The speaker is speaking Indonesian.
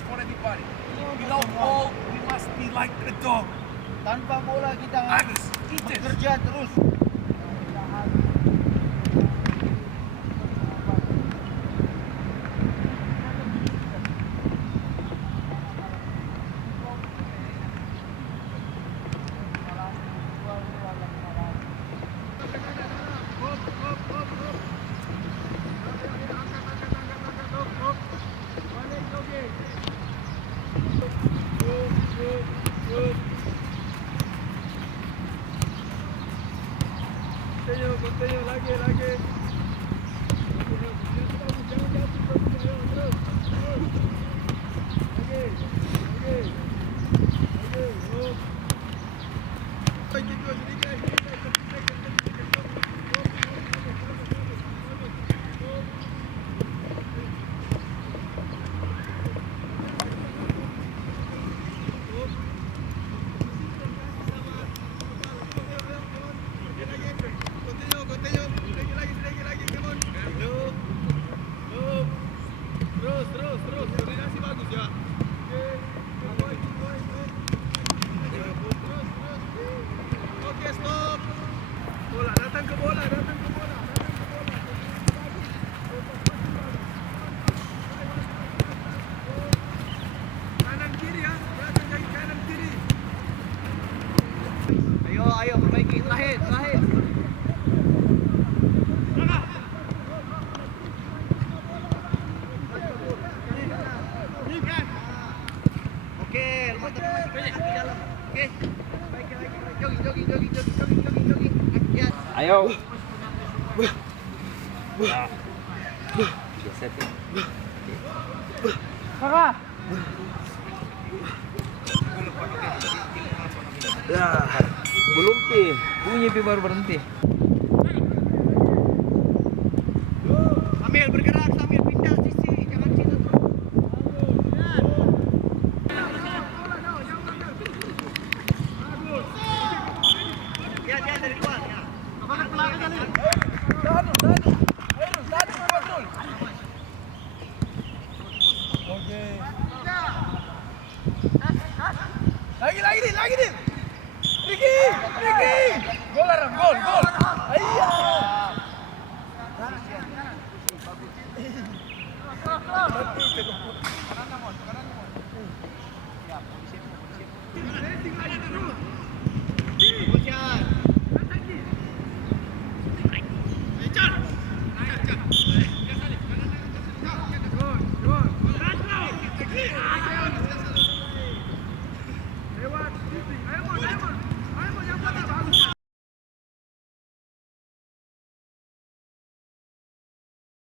chance for everybody. Without ball, we must be like a dog. Tanpa bola kita harus bekerja terus. Continue lagi. Terus, koordinasi bagus ya. Oke, stop. Bola, datang ke bola. Kanan kiri ya, datang dari kanan kiri. Ayo perbaiki terakhir. Oke, lepas banyak di dalam. Oke. Jogging. Ya. Ayo. Set ya. Kakak. Ya, belum pi. Bunyi pi baru berhenti. Sambil bergerak, sambil pindah sisi, jangan situ terus. Ya, dari luar ya. Oke. Lagi nih. Ricky. Gol. Iya.